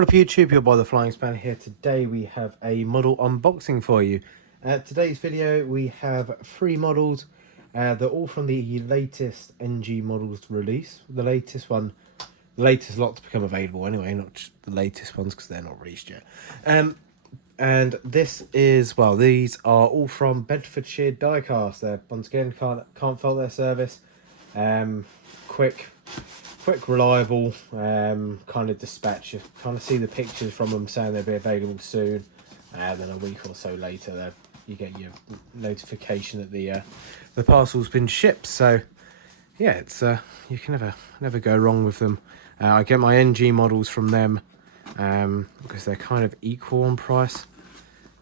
What up YouTube, you're by the Flying Spanner here. Today we have a model unboxing for you. Today's video we have 3 models. They're all from the latest NG models release. The latest lot to become available anyway, not just the latest ones because they're not released yet. And this is, well, these are all from Bedfordshire Diecast. They're, once again, can't fault their service. Quick, reliable, kind of dispatch. You kind of see the pictures from them saying they'll be available soon, and then a week or so later you get your notification that the parcel's been shipped. So yeah, it's you can never go wrong with them. I get my NG models from them because they're kind of equal on price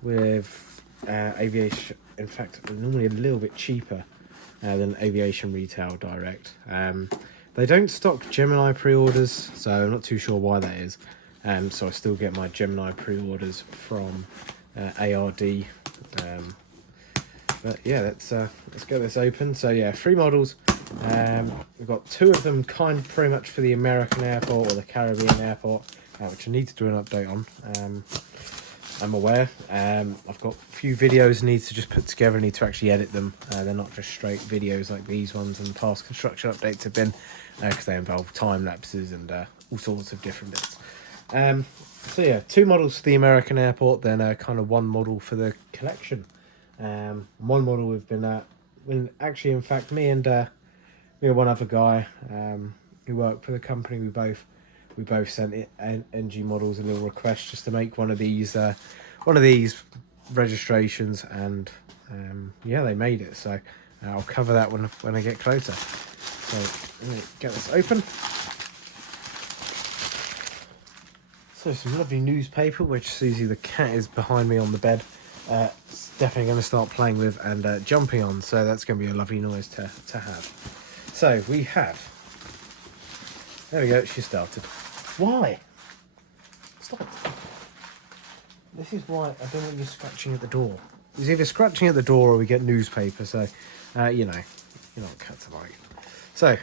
with aviation. In fact, normally a little bit cheaper than aviation retail direct. They don't stock Gemini pre-orders, so I'm not too sure why that is. So I still get my Gemini pre-orders from ARD. But yeah, let's get this open. So yeah, 3 models. We've got 2 of them pretty much for the American airport or the Caribbean airport, which I need to do an update on. I'm aware. I've got a few videos I need to just put together. I need to actually edit them. They're not just straight videos like these ones, and past construction updates have been, because they involve time lapses and all sorts of different bits. So yeah, 2 models for the American airport, then kind of 1 model for the collection. 1 model we've been actually, in fact, me and one other guy who worked for the company, we both sent NG models a little request just to make one of these registrations, and yeah, they made it. So I'll cover that when I get closer. So let me get this open. So some lovely newspaper, which Susie the cat is behind me on the bed. It's definitely going to start playing with and jumping on. So that's going to be a lovely noise to have. So we have. There we go. She started. Why? Stop. This is why I don't want you scratching at the door. It's either scratching at the door or we get newspaper. So, you know what cats are like. So,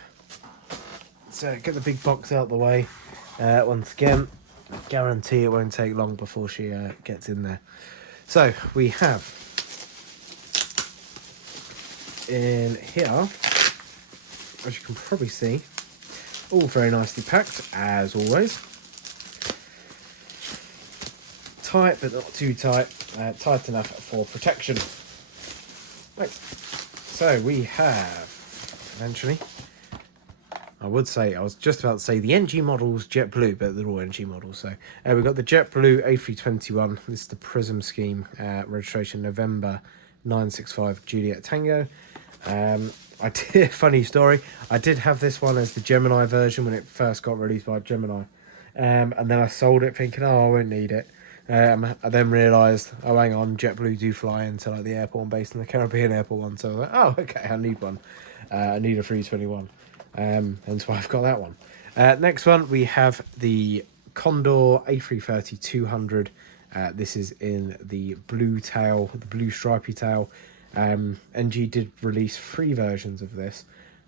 let's get the big box out of the way. Once again, I guarantee it won't take long before she gets in there. So, we have in here, as you can probably see, all very nicely packed, as always. Tight, but not too tight. Tight enough for protection. Right. So we have, eventually, I was just about to say the NG models JetBlue, but they're all NG models. So we've got the JetBlue A321. This is the Prism scheme. Registration November 965 Juliet Tango. Funny story, I did have this one as the Gemini version when it first got released by Gemini, and then I sold it thinking, oh, I won't need it. I then realised, oh, hang on, JetBlue do fly into like the airport and based in the Caribbean airport one, so I was like, oh, okay, I need one. I need a 321, hence why I've got that one. Next one, we have the Condor A330 200. This is in the blue tail, the blue stripy tail. NG did release 3 versions of this.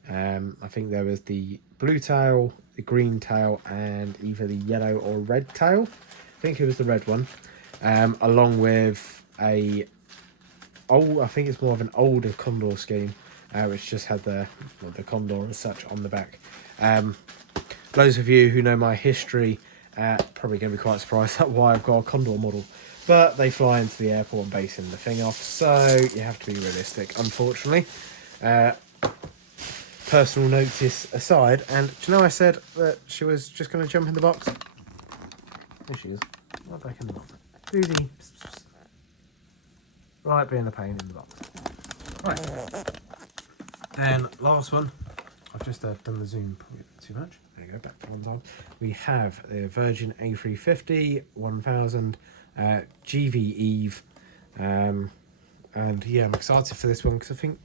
I think there was the blue tail, the green tail, and either the yellow or red tail. I think it was the red one, along with I think it's more of an older Condor scheme, which just had the Condor as such on the back. Those of you who know my history probably going to be quite surprised at why I've got a Condor model. But they fly into the airport and base in the thing off, so you have to be realistic, unfortunately. Personal notice aside, and do you know I said that she was just going to jump in the box? There she is. Right back in the box. Susie. Right, being a pain in the box. Right. Then, last one. I've just done the zoom probably a bit too much. There you go, back to one time. We have the Virgin A350 1000 GV Eve. And yeah, I'm excited for this one because I think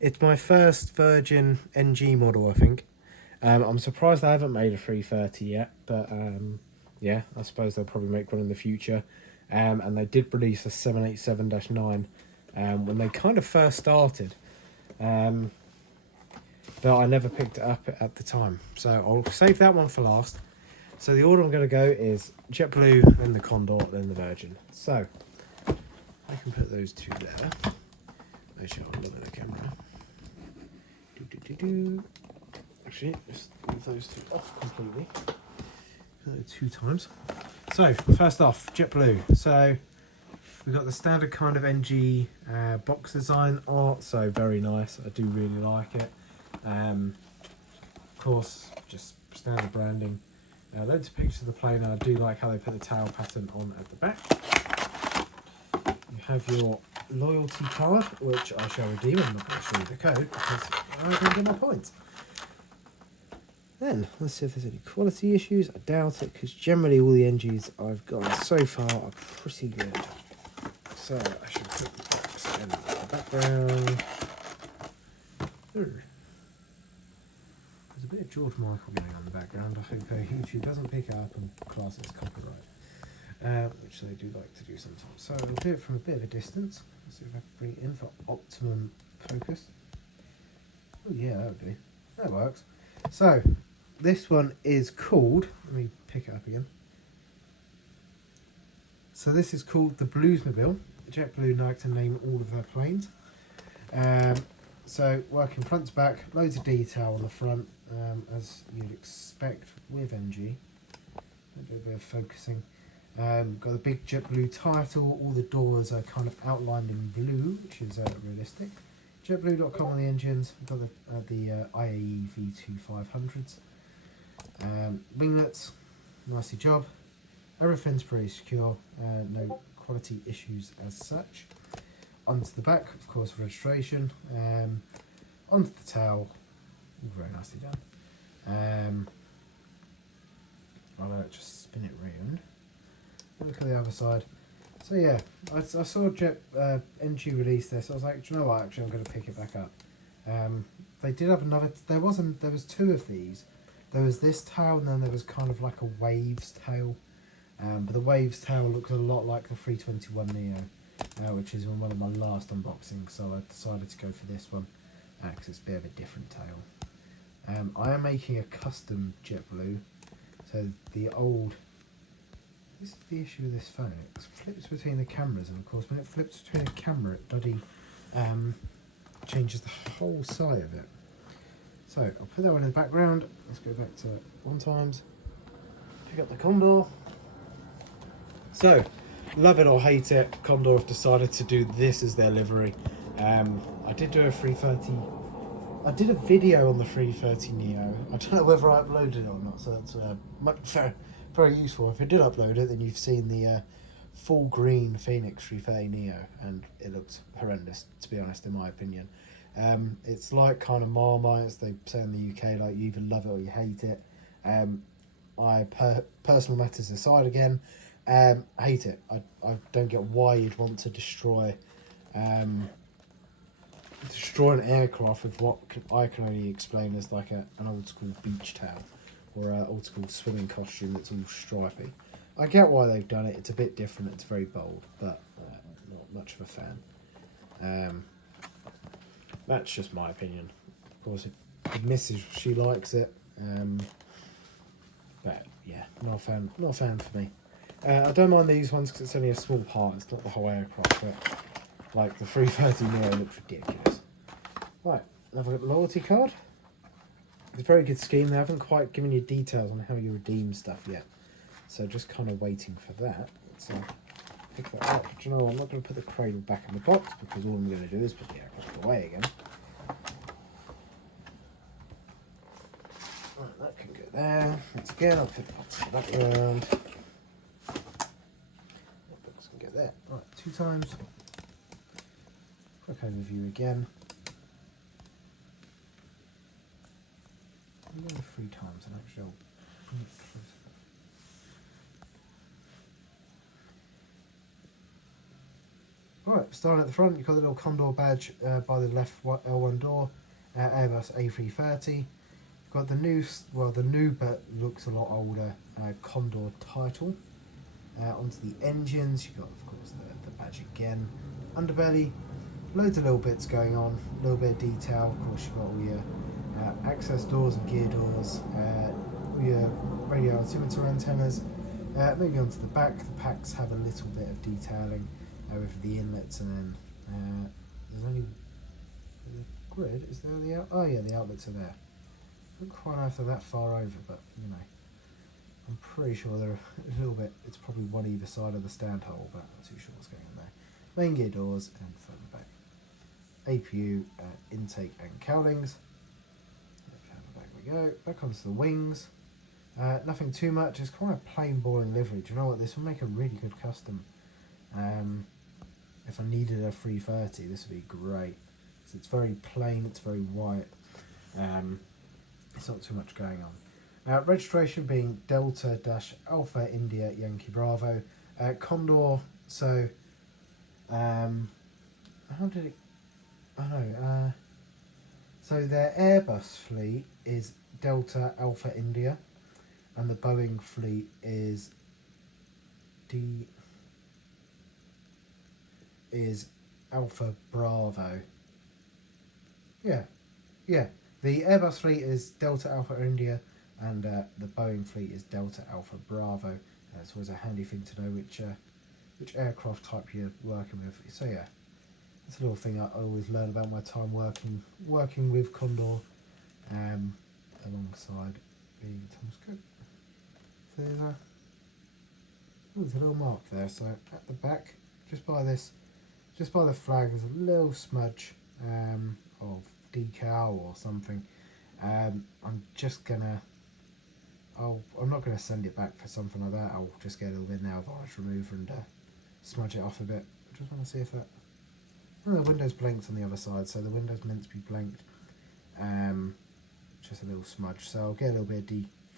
it's my first Virgin NG model, I think. I'm surprised they haven't made a 330 yet, but yeah, I suppose they'll probably make one in the future. And they did release a 787-9 when they kind of first started. But I never picked it up at the time. So I'll save that one for last. So the order I'm going to go is JetBlue, then the Condor, then the Virgin. So I can put those two there. Actually, I'll look at the camera. Actually, just leave those two off completely. Two times. So first off, JetBlue. So we've got the standard kind of NG box design art. So very nice. I do really like it. Of course, just standard branding. Loads of pictures of the plane, and I do like how they put the tail pattern on at the back. You have your loyalty card, which I shall redeem. I'm not going to show you the code because I don't get my points. Then, let's see if there's any quality issues. I doubt it, because generally all the NGs I've got so far are pretty good. So, I should put the box in the background. There's a bit of George Michael going on in the background. I hope YouTube doesn't pick it up and class it as copyright, which they do like to do sometimes. So, I'll do it from a bit of a distance. Let's see if I can bring it in for optimum focus. Oh yeah, that would do. That works. So, this one is called, let me pick it up again. So this is called the Bluesmobile. JetBlue like to name all of their planes. So working front to back, loads of detail on the front, as you'd expect with NG. A bit of focusing. Got the big JetBlue title, all the doors are kind of outlined in blue, which is realistic. JetBlue.com on the engines, we've got the IAE V2500s. Winglets, nicely job. Everything's pretty secure, no quality issues as such. Onto the back, of course, registration. Onto the tail, all very nicely done. I'll just spin it round. Look at the other side. So yeah, I saw NG release this. I was like, do you know what? Actually, I'm going to pick it back up. They did have another. There was two of these. There was this tail, and then there was kind of like a waves tail. But the waves tail looks a lot like the 321 Neo, which is one of my last unboxings. So I decided to go for this one because it's a bit of a different tail. I am making a custom JetBlue. So the old. This is the issue with this phone. It flips between the cameras, and of course, when it flips between a camera, it bloody changes the whole side of it. So I'll put that one in the background. Let's go back to one times. Pick up the Condor. So, love it or hate it, Condor have decided to do this as their livery. I did do a 330. I did a video on the 330 Neo. I don't know whether I uploaded it or not, so that's very useful. If I did upload it, then you've seen the full green Phoenix 330 Neo, and it looks horrendous, to be honest, in my opinion. It's like kind of Marmite, as they say in the UK, like you either love it or you hate it. Personal matters aside again, hate it. I don't get why you'd want to destroy an aircraft with what I can only explain as like an old school beach towel or an old school swimming costume that's all stripy. I get why they've done it. It's a bit different. It's very bold, but not much of a fan. That's just my opinion. Of course, if Mrs. she likes it, but yeah, not a fan. Not a fan for me. I don't mind these ones because it's only a small part. It's not the whole aircraft, but like the 330 Neo looks ridiculous. Right, another loyalty card. It's a very good scheme. They haven't quite given you details on how you redeem stuff yet, so just kind of waiting for that. So pick that up. Do you know what? I'm not going to put the cradle back in the box because all I'm going to do is put the aircraft away again. Right, that can go there. Once again, I'll put the box in the background. That box can go there. Right, 2 times. Quick overview again. I'm going 3 times, and actually I'll bring it closer. Alright, starting at the front, you've got the little Condor badge by the left L1 door, Airbus A330. You've got the new but looks a lot older Condor title. Onto the engines, you've got, of course, the badge again. Underbelly, loads of little bits going on, a little bit of detail. Of course, you've got all your access doors and gear doors. all your radio altimeter antennas. Moving on to the back, the packs have a little bit of detailing with the inlets, and then there's only the grid. Is there the oh yeah, the outlets are there. I don't quite know if they're that far over, but you know, I'm pretty sure they're a little bit. It's probably one either side of the stand hole, but I'm not too sure what's going on there. Main gear doors and further back. APU, intake and cowlings. Back we go. Back onto the wings. Nothing too much. It's quite a plain, boring livery. Do you know what? This would make a really good custom. If I needed a 330, this would be great. So it's very plain. It's very white. It's not too much going on. Registration being Delta Alpha India Yankee Bravo. Condor. So how did it? I know. So their Airbus fleet is Delta Alpha India, and the Boeing fleet is Alpha Bravo. Yeah. The Airbus fleet is Delta Alpha India, and the Boeing fleet is Delta Alpha Bravo. It's always a handy thing to know which aircraft type you're working with. So yeah, that's a little thing I always learn about my time working with Condor, alongside being Tom's Cook. So there's a little mark there. So at the back, just by the flag, there's a little smudge of decal or something. I'm not gonna send it back for something like that. I'll just get a little bit nail varnish remover and smudge it off a bit. I just want to see if that. Oh, the window's blanked on the other side, so the window's meant to be blanked. Just a little smudge. So I'll get a little bit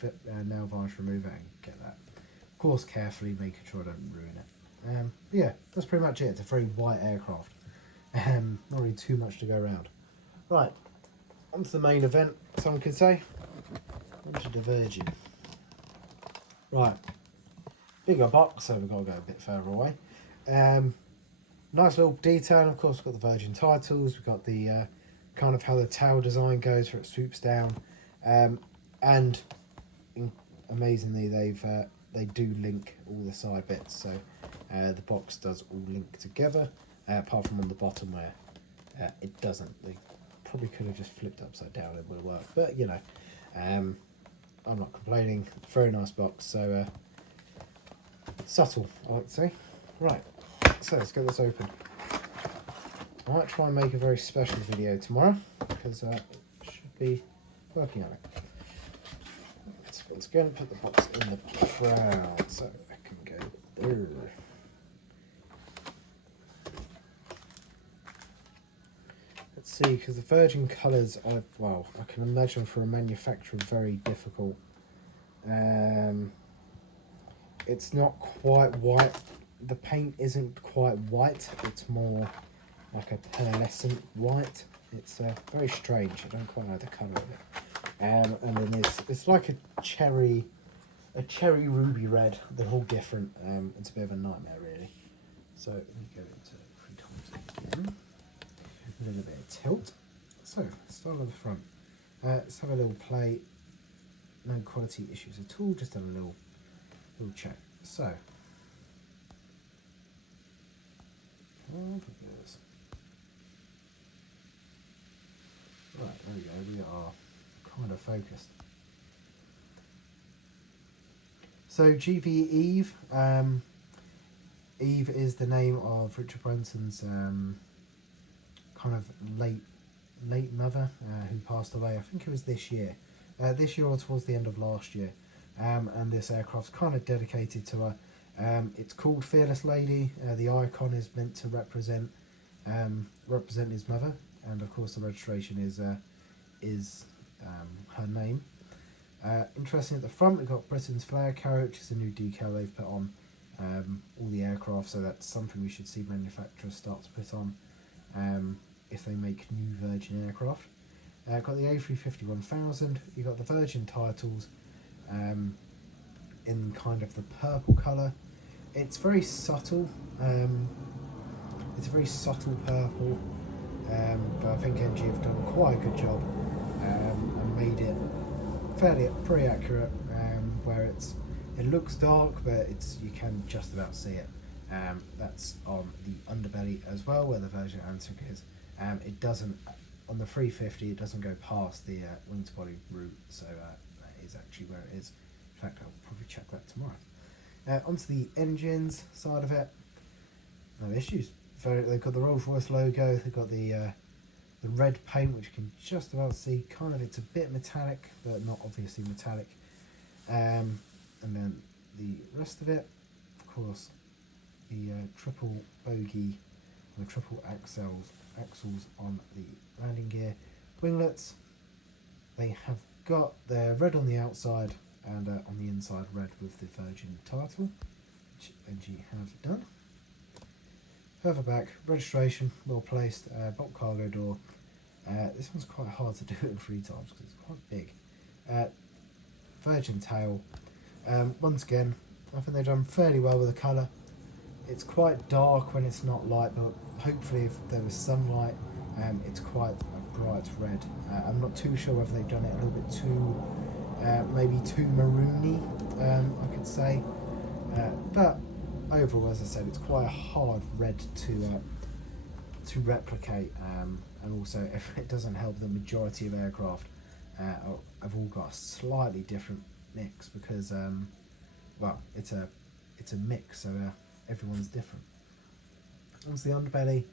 of nail varnish remover and get that. Of course, carefully making sure I don't ruin it. Yeah, that's pretty much it. It's a very white aircraft. Not really too much to go around. Right, on to the main event, someone could say. Onto the Virgin. Right, bigger box, so we've got to go a bit further away. Nice little detail. Of course, we've got the Virgin titles. We've got the kind of how the tail design goes, where it swoops down, and amazingly, they do link all the side bits. So the box does all link together, apart from on the bottom where it doesn't. They probably could have just flipped upside down. It would have worked, but you know, I'm not complaining. Very nice box. So subtle, I like to say. Right. So let's get this open. I might try and make a very special video tomorrow because I should be working on it. So once again, put the box in the crowd so I can go there. Let's see, because the Virgin colours, I can imagine for a manufacturer very difficult. It's not quite white. The paint isn't quite white, it's more like a pearlescent white. It's very strange. I don't quite know the colour of it. And then it's like a cherry ruby red. They're all different. It's a bit of a nightmare really. So let me go into 3 times again. A little bit of tilt. So let's start at the front. Let's have a little play. No quality issues at all. Just have a little check. So. Right, there we go, we are kind of focused. So GV Eve, Eve is the name of Richard Branson's kind of late mother who passed away. I think it was this year or towards the end of last year, and this aircraft's kind of dedicated to her. It's called Fearless Lady. The icon is meant to represent his mother, and of course the registration is her name. Interesting, at the front we've got Britain's flag carrier, which is a new decal they've put on all the aircraft, so that's something we should see manufacturers start to put on if they make new Virgin aircraft. Got the A350 1000, you've got the Virgin titles in kind of the purple colour. It's very subtle. It's a very subtle purple, but I think NG have done quite a good job and made it pretty accurate. where it looks dark, but you can just about see it. That's on the underbelly as well, where the Virgin Atlantic is. It doesn't, on the 350, it doesn't go past the wing to body route, so that is actually where it is. In fact, I'll probably check that tomorrow. Onto the engines side of it, no issues. They've got the Rolls-Royce logo, they've got the red paint, which you can just about see. Kind of, it's a bit metallic, but not obviously metallic. And then the rest of it, of course, the triple bogey, the triple axles on the landing gear. Winglets, they have got their red on the outside and on the inside red with the Virgin title, which NG have done. Further back, registration, well placed, bulk cargo door. This one's quite hard to do in 3 times because it's quite big. Virgin tail. Once again, I think they've done fairly well with the colour. It's quite dark when it's not light, but hopefully if there was sunlight, it's quite a bright red. I'm not too sure whether they've done it a little bit too, maybe too maroony, I could say. But overall, as I said, it's quite a hard red to replicate, and also it doesn't help the majority of aircraft have all got a slightly different mix because, well, it's a mix, so everyone's different. Onto the underbelly,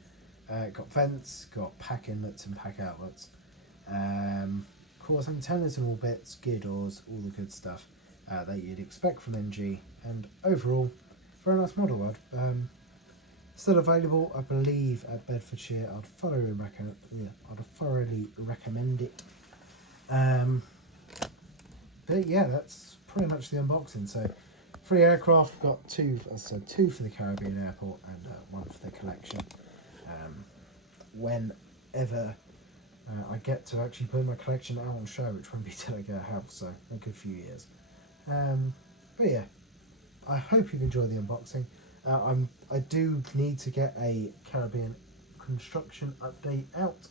got vents, got pack inlets and pack outlets, of course antennas and all bits, gear doors, all the good stuff that you'd expect from NG, and overall, very nice model. Still available, I believe, at Bedfordshire. I'd thoroughly recommend it. But yeah, that's pretty much the unboxing. So 3 aircraft, got 2, as I said, 2 for the Caribbean airport and 1 for the collection. Whenever I get to actually put my collection out on show, which won't be till I get a house, so a good few years. But yeah, I hope you've enjoyed the unboxing. I do need to get a Caribbean construction update out.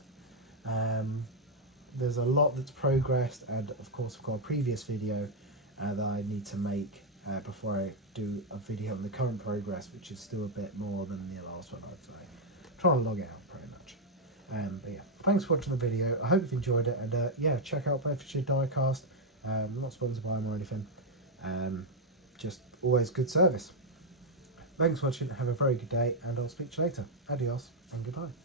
There's a lot that's progressed, and of course I've got a previous video that I need to make before I do a video on the current progress, which is still a bit more than the last one, I'd say. Trying to log it out pretty much. But yeah, thanks for watching the video. I hope you've enjoyed it, and yeah, check out Bedfordshire Diecast. I'm not sponsored by them or anything. Just always good service. Thanks for watching, have a very good day, and I'll speak to you later. Adios and goodbye.